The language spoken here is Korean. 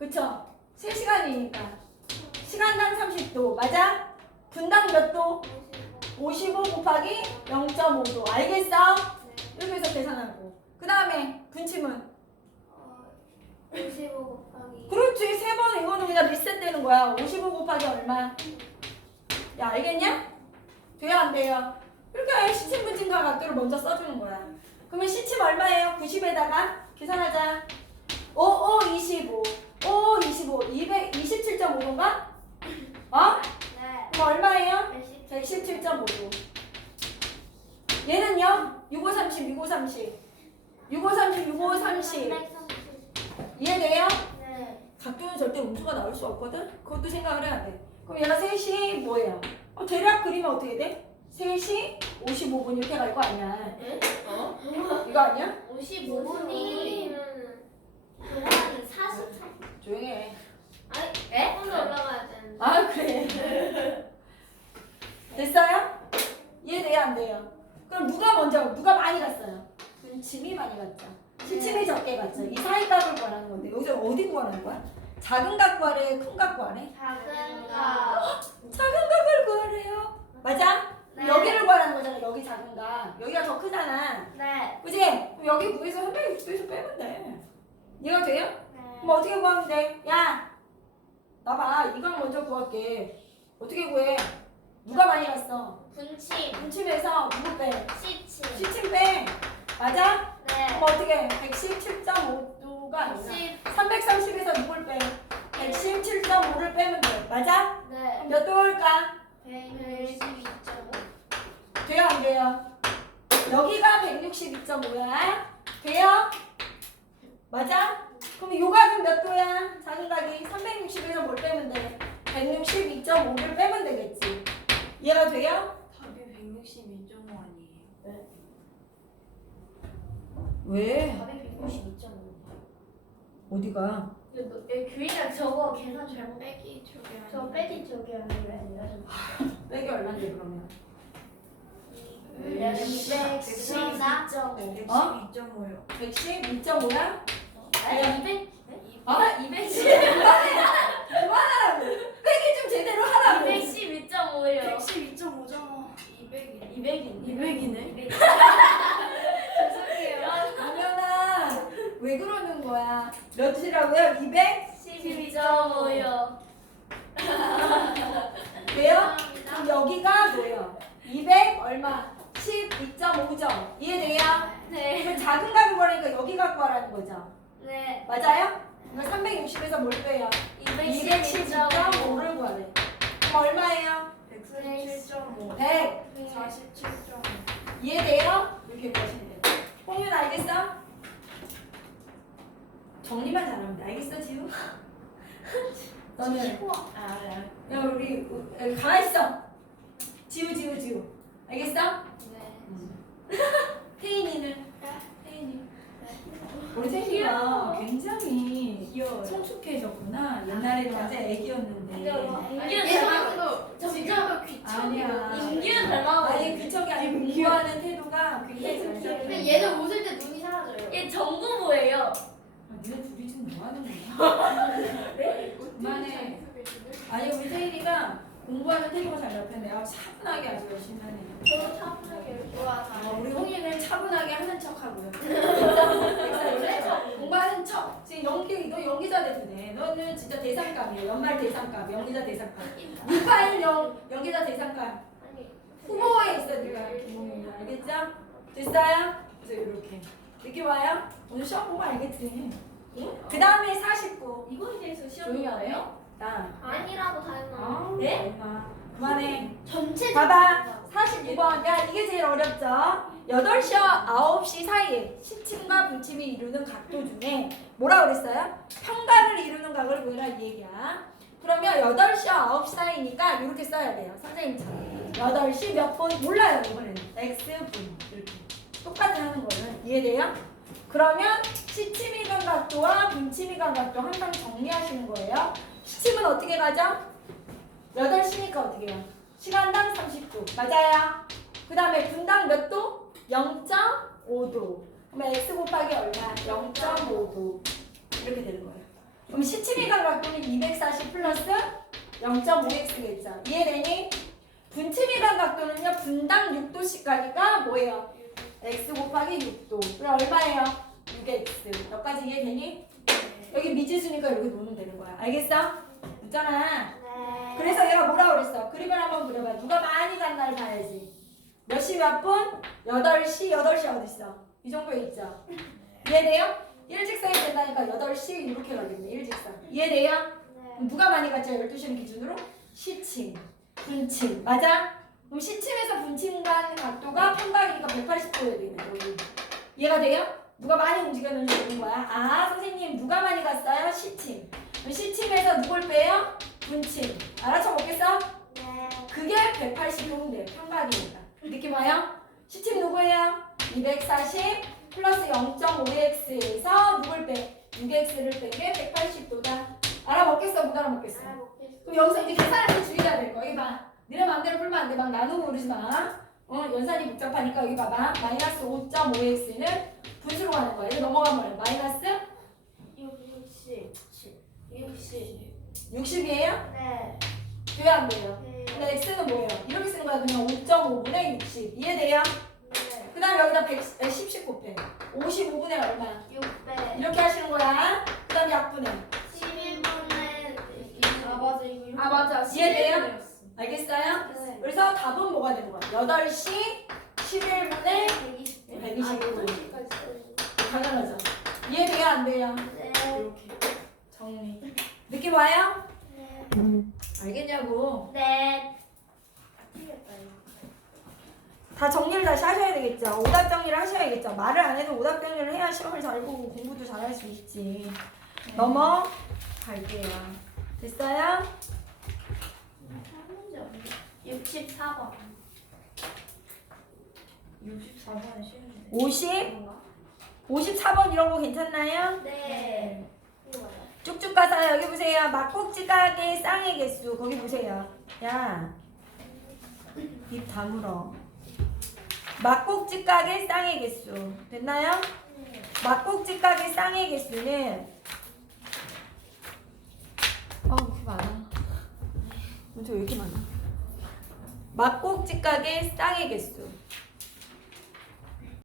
그쵸? 3시간이니까. 시간당 30도. 맞아? 분당 몇 도? 55 곱하기 0.5도. 알겠어? 이렇게 해서 계산하고. 그 다음에 분침은? 55 곱하기 그렇지. 세 번 이거는 그냥 리셋되는 거야. 55 곱하기 얼마? 야, 알겠냐? 돼요, 안 돼요? 이렇게 시침, 분침과 각도를 먼저 써주는 거야. 그러면 시침 얼마예요? 90에다가 계산하자. 5, 5, 25. 5, 25. 227.5도인가? 어? 네 그럼 얼마예요? 110 117.5도. 얘는요? 65, 30, 65, 30. 65, 30, 65, 30. 이해돼요? 네 각도는 절대 음수가 나올 수 없거든? 그것도 생각을 해야 돼. 그럼 얘가 3시 뭐예요? 어, 대략 그리면 어떻게 돼? 3시 55분 이렇게 갈 거 아니야. 어? 이거 아니야? 55분이 교환이 40 조용히 해. 아니 에? 혼자 올라가야 되는데 아, 그래. 됐어요? 이해돼요? 안 돼요? 그럼 누가 먼저, 누가 많이 갔어요? 분침이 많이 갔죠. 시침이 적게 갔죠. 이 사이 값을 구하는 건데, 여기서 어디 구하는 거야? 작은 각 구하래, 큰 각 구하래? 작은 가 작은 각을 구하래요. 맞아? 네. 여기를 구하라는 거잖아. 여기 작은 각. 여기가 더 크잖아. 네 그지? 그럼 여기 구해서 360도에서 빼면 돼. 이해가 돼요? 그럼 어떻게 구하면 돼? 야, 나봐. 이걸 먼저 구할게. 어떻게 구해? 누가 많이 갔어? 분침 분침에서 누구 빼? 시침 시침 빼. 맞아? 네 그럼 어떻게? 117.5 도가 아니라 10 330에서 누굴 빼? 117.5를 빼면 돼. 맞아? 네 몇 도일까? 112.5 돼요 안 돼요? 여기가 162.5야. 돼요? 맞아? 그럼 요 각은 몇 도야? 작은 각이 360에서 뭘 빼면 돼? 162.5를 빼면 되겠지. 이해가 돼요? 답이 162.5 아니에요? 왜? 답이 192.5 어디가? 교인아 저거 계산 잘못 빼기 저게 저 빼기 저기 아니라 빼기 얼마인데 그러면? 네. 212.5 어? 112.5요 112.5야? 아니 200 아? 210 그만하라고! 빼기 좀 제대로 하라고! 212.5예요 112.5잖아 200이 200이 200이네 죄송해요 당연아 왜 그러는 거야? 몇이라고요? 200? 12.5요 돼요? 그럼 여기가 뭐예요? 200 얼마? 12.5점 이해돼요? 네 그럼 작은 각을 구하니까 여기 갖고 하라는 거죠 네 맞아요? 이거 360에서 뭘 빼요? 212.5를 구하래 그럼 얼마예요? 147.5 100 47.5 이해돼요? 이렇게 보시면 돼요 홍윤 알겠어? 정리만 잘하면 돼 알겠어 지우? 너는 아 알아요 야 우리 가만히 있어. 지우 지우 지우. 알겠어? 네. 태인이는? 태인이. 우리 태인이가 굉장히 귀여워요. 성숙해졌구나. 옛날에는 완전 애기였는데. 아니야. 인규는 닮아 아니 그쪽이 아니고 공부하는 태도가 굉장히 잘 잡혀 근데 얘는 웃을 때 눈이 사라져요. 얘 정부모예요 아, 니네 둘이 지금 뭐 하는 거야? 네? 그만해 아니 우리 태인이가 공부하는 태도가 잘 잡혔네 아 차분하게 아주 열심히 하네 저도 차분하게 좋아 아, 우리 홍이는 차분하게 하는 척 하고요. 공부하는 척. 지금 연기, 너 연기자 돼. 너는 진짜 대상감이야. 연말 대상감, 연기자 대상감. 681연 연기자 대상감. 후보에 있어, 네가. 김홍이는. 알겠죠? 됐어요? 그래서 이렇게. 이렇게 와요? 오늘 시험 보면 알겠지. 그 다음에 49. 이거에 대해서 시험 조용히 하네요. 나. 아니라고 다 했나 아, 네? 엄마. 그만해. 전체 봐봐. 49번. 야, 이게 제일 어렵죠? 8시와 9시 사이에 시침과 분침이 이루는 각도 중에 뭐라 그랬어요? 평가를 이루는 각을 구해라 이 얘기야. 그러면 8시와 9시 사이니까 이렇게 써야 돼요. 선생님처럼. 8시 몇 분? 몰라요, 이번에는. X분. 이렇게. 똑같이 하는 거는. 이해돼요? 그러면 시침이 간 각도와 분침이 간 각도 항상 정리하시는 거예요. 시침은 어떻게 가죠? 8시니까 어떻게 해요? 시간당 30도. 맞아요. 그 다음에 분당 몇 도? 0.5도. 그러면 x 곱하기 얼마? 0.5도. 이렇게 되는 거예요. 그럼 시침이간 각도는 240 플러스 0.5x겠죠. 이해되니? 분침이간 각도는요 분당 6도씩까지가 뭐예요? X 곱하기 6도. 그럼 얼마예요? 6x. 여기까지 이해되니? 여기 미지수니까 이렇게 놓으면 되는 거야. 알겠어? 있잖아. 네. 그래서 얘가 뭐라 그랬어? 그림을 한번 그려봐. 누가 많이 간 날 봐야지. 몇 시 몇 분? 8시, 8시 어딨어? 이 정도에 있죠? 이해돼요? 일직선이 된다니까 8시 이렇게 가겠네, 일직선. 이해돼요? 네. 누가 많이 갔죠? 12시는 기준으로? 시침, 분침. 맞아? 그럼 시침에서 분침 간 각도가 평각이니까 180도여야 되네, 여기. 이해가 돼요? 누가 많이 움직였는지 보는 거야. 아, 선생님, 누가 많이 갔어요? 시침. 그럼 시침에서 누굴 빼요? 분침. 알아쳐 먹겠어? 네. 그게 180도면 돼요. 평각이니까. 느낌 와요? 시침 누구예요? 240 플러스 0.5x에서 누굴 빼? 6x를 뺀 게 180도다. 알아먹겠어? 못 알아먹겠어? 알아먹겠어. 그럼 여기서 이제 계산하는 주의가 될 거야. 여기 봐. 니네 마음대로 풀면 안 돼. 막 나누고 그러지 마. 어, 연산이 복잡하니까 여기 봐봐. 마이너스 5.5x는 분수로 가는 거야. 이거 넘어가면 마이너스 60. 60. 60이에요? 네. 돼요? 안 돼요? 네. 근데 x는 뭐예요? 이렇게 쓰는 거야. 그냥 5.5분의 60. 이해돼요? 네. 그 다음 여기다 100, 10씩 곱해. 55분의 얼마? 6배. 이렇게 하시는 거야. 그 다음 약분해. 11분의 아 맞아 이거. 아 맞아. 이해돼요? 알겠어요? 네. 그래서 답은 뭐가 되는 거야? 8시 11분에 120. 120분. 아, 당연하죠. 이해돼요? 안 돼요? 네. 이렇게 정리. 느낌 와요? 네. 알겠냐고. 네. 다 정리를 다시 하셔야 되겠죠. 오답 정리를 하셔야겠죠. 말을 안 해도 오답 정리를 해야 시험을 잘 보고 공부도 잘 할 수 있지. 넘어 갈게요. 됐어요? 64번. 64번에 쉬운데. 50? 54번 이런 거 괜찮나요? 네. 쭉쭉 가서 여기 보세요. 막꼭지 가게 쌍의 개수 거기 보세요. 야, 입 다물어. 막꼭지 가게 쌍의 개수 됐나요? 막꼭지 가게 쌍의 개수는 아, 그 많아. 문제 왜 이렇게 많아? 막꼭지 가게 쌍의 개수